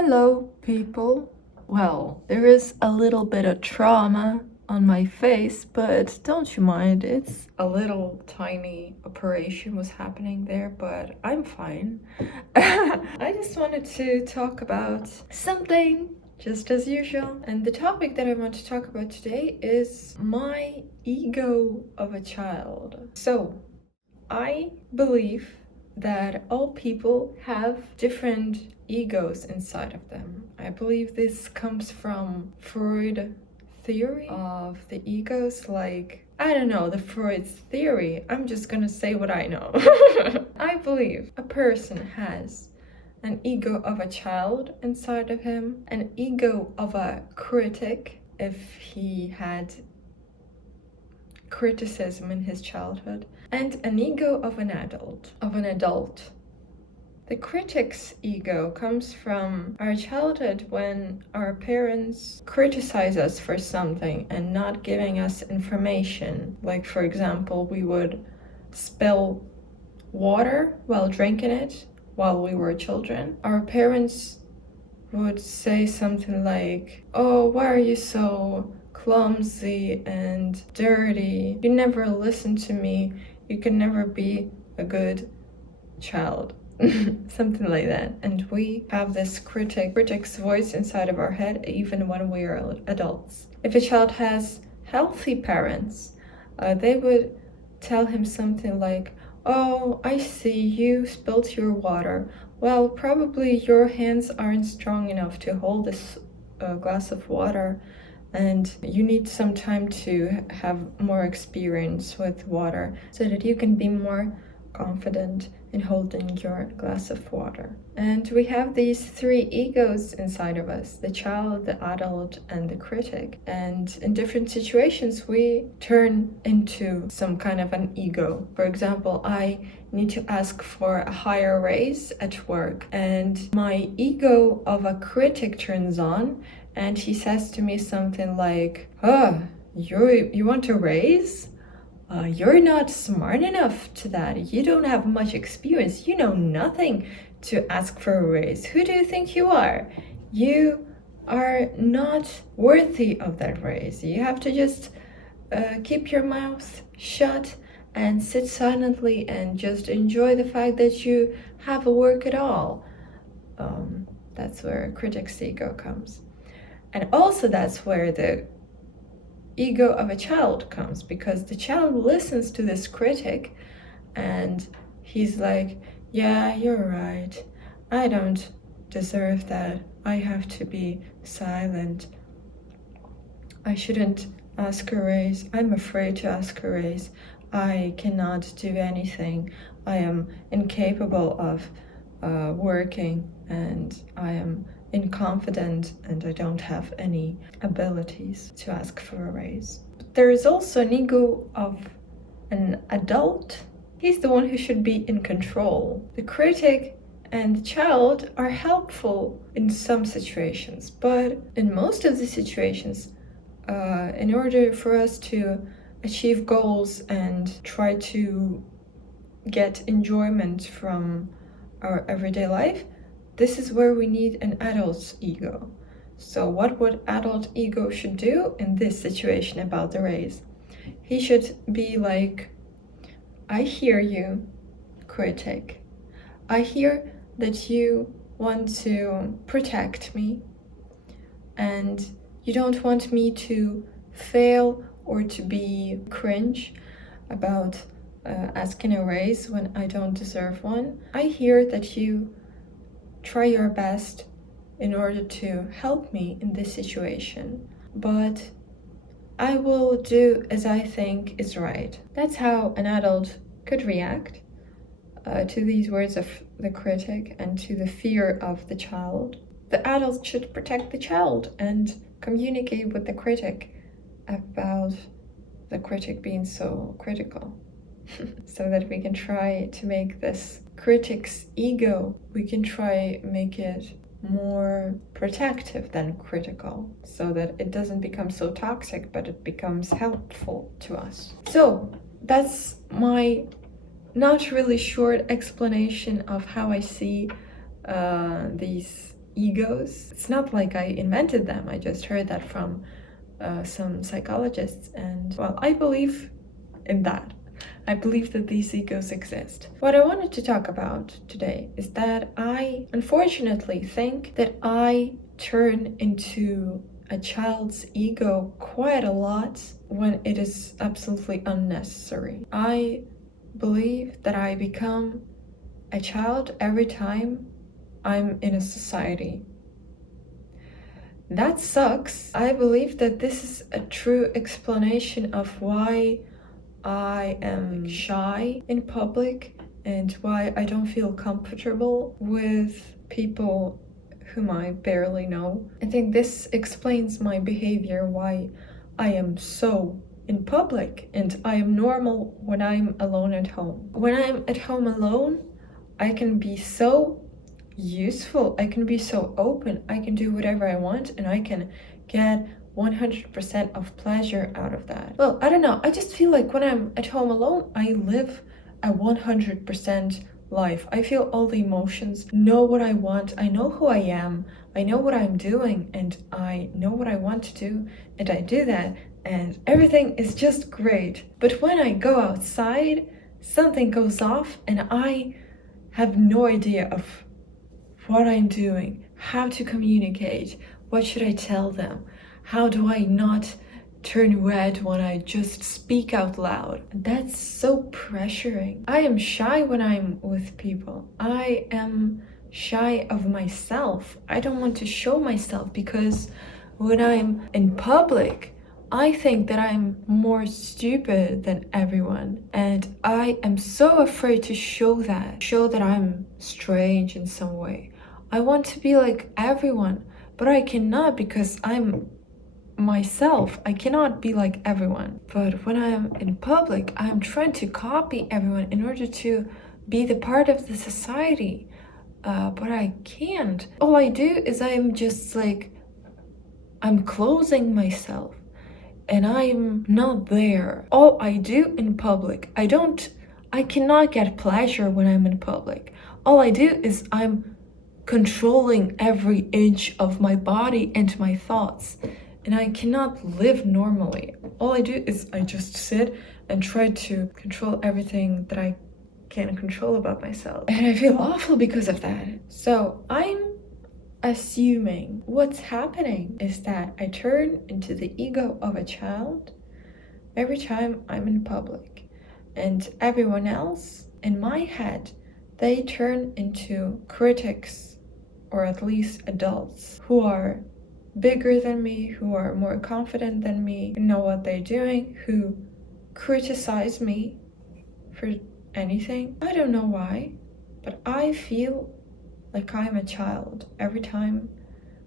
Hello, people. Well, there is a little bit of trauma on my face, but don't you mind. It's a little tiny operation was happening there, but I'm fine. I just wanted to talk about something just as usual. And the topic that I want to talk about today is my ego of a child. So, I believe that all people have different egos inside of them. I believe this comes from Freud theory of the egos, like I don't know, the Freud's theory. I'm just gonna say what I know. I believe a person has an ego of a child inside of him, an ego of a critic if he had criticism in his childhood, and an ego of an adult. The critic's ego comes from our childhood when our parents criticize us for something and not giving us information. Like, for example, we would spill water while drinking it while we were children. Our parents would say something like, "Oh, why are you so clumsy and dirty? You never listen to me. You can never be a good child." Something like that. And we have this critic's voice inside of our head even when we are adults. If a child has healthy parents, they would tell him something like, "Oh, I see you spilled your water. Well, probably your hands aren't strong enough to hold this glass of water, and you need some time to have more experience with water so that you can be more confident in holding your glass of water." And we have these three egos inside of us: the child, the adult, and the critic. And in different situations, we turn into some kind of an ego. For example, I need to ask for a higher raise at work, and my ego of a critic turns on, and he says to me something like, "Oh, you want a raise? You're not smart enough to that. You don't have much experience. You know nothing to ask for a raise. Who do you think you are? You are not worthy of that raise. You have to just keep your mouth shut and sit silently and just enjoy the fact that you have a work at all." That's where critic's ego comes. And also that's where the ego of a child comes, because the child listens to this critic and he's like, "Yeah, you're right. I don't deserve that. I have to be silent. I shouldn't ask a raise. I'm afraid to ask a raise. I cannot do anything. I am incapable of working, and I am inconfident, and I don't have any abilities to ask for a raise." But there is also an ego of an adult. He's the one who should be in control. The critic and the child are helpful in some situations, but in most of the situations, in order for us to achieve goals and try to get enjoyment from our everyday life, this is where we need an adult's ego. So what would adult ego should do in this situation about the raise? He should be like, "I hear you, critic. I hear that you want to protect me, and you don't want me to fail or to be cringe about asking a raise when I don't deserve one. I hear that you try your best in order to help me in this situation, but I will do as I think is right." That's how an adult could react to these words of the critic and to the fear of the child. The adult should protect the child and communicate with the critic about the critic being so critical. So that we can try to make this critic's ego, we can try make it more protective than critical, so that it doesn't become so toxic, but it becomes helpful to us. So that's my not really short explanation of how I see these egos. It's not like I invented them, I just heard that from some psychologists, and well, I believe in that. I believe that these egos exist. What I wanted to talk about today is that I unfortunately think that I turn into a child's ego quite a lot when it is absolutely unnecessary. I believe that I become a child every time I'm in a society. That sucks. I believe that this is a true explanation of why I am shy in public and why I don't feel comfortable with people whom I barely know. I think this explains my behavior, why I am so in public and I am normal when I'm alone at home. When I'm at home alone, I can be so useful, I can be so open, I can do whatever I want, and I can get 100% of pleasure out of that. Well, I don't know, I just feel like when I'm at home alone, I live a 100% life. I feel all the emotions, know what I want, I know who I am, I know what I'm doing, and I know what I want to do, and I do that, and everything is just great. But when I go outside, something goes off, and I have no idea of what I'm doing, how to communicate, what should I tell them, how do I not turn red when I just speak out loud. That's so pressuring. I am shy when I'm with people. I am shy of myself. I don't want to show myself because when I'm in public, I think that I'm more stupid than everyone, and I am so afraid to show that I'm strange in some way. I want to be like everyone, but I cannot because I'm myself. I cannot be like everyone. But when I'm in public, I'm trying to copy everyone in order to be the part of the society. But I can't. All I do is I'm just like, I'm closing myself and I'm not there. All I do in public, I cannot get pleasure when I'm in public. All I do is I'm controlling every inch of my body and my thoughts, and I cannot live normally. All I do is I just sit and try to control everything that I can control about myself, and I feel awful because of that. So I'm assuming what's happening is that I turn into the ego of a child every time I'm in public, and everyone else in my head, they turn into critics, or at least adults who are bigger than me, who are more confident than me, who know what they're doing, who criticize me for anything. I don't know why, but I feel like I'm a child every time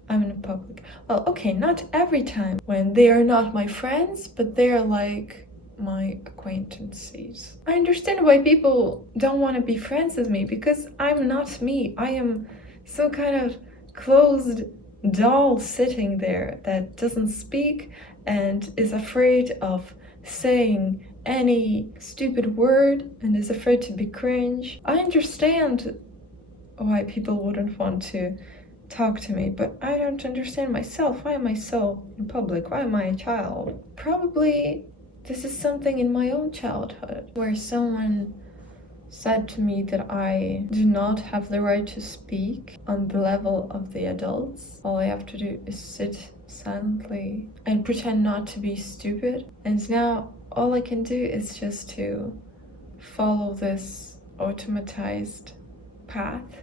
I'm in public. Well, okay, not every time when they are not my friends, but they're like my acquaintances. I understand why people don't want to be friends with me because I'm not me. I am some kind of closed doll sitting there that doesn't speak and is afraid of saying any stupid word and is afraid to be cringe. I understand why people wouldn't want to talk to me, but I don't understand myself. Why am I so in public? Why am I a child? Probably this is something in my own childhood where someone said to me that I do not have the right to speak on the level of the adults. All I have to do is sit silently and pretend not to be stupid. And now all I can do is just to follow this automatized path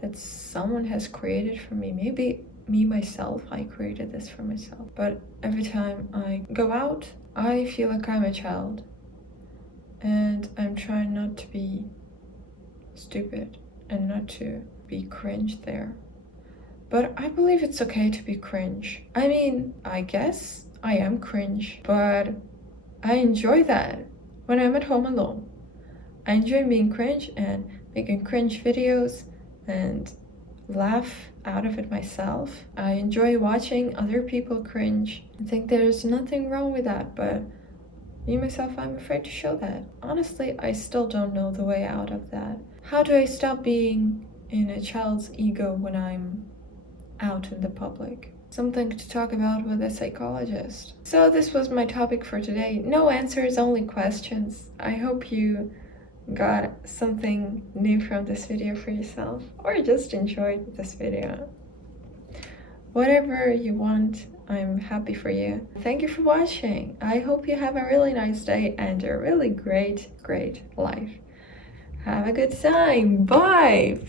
that someone has created for me. Maybe me myself, I created this for myself. But every time I go out, I feel like I'm a child. And I'm trying not to be stupid and not to be cringe there. But I believe it's okay to be cringe. I mean, I guess I am cringe, but I enjoy that when I'm at home alone. I enjoy being cringe and making cringe videos and laugh out of it myself. I enjoy watching other people cringe. I think there's nothing wrong with that, but me myself, I'm afraid to show that. Honestly, I still don't know the way out of that. How do I stop being in a child's ego when I'm out in the public. Something to talk about with a psychologist. So this was my topic for today. No answers, only questions. I hope you got something new from this video for yourself, or just enjoyed this video. Whatever you want, I'm happy for you. Thank you for watching. I hope you have a really nice day and a really great life. Have a good time. Bye.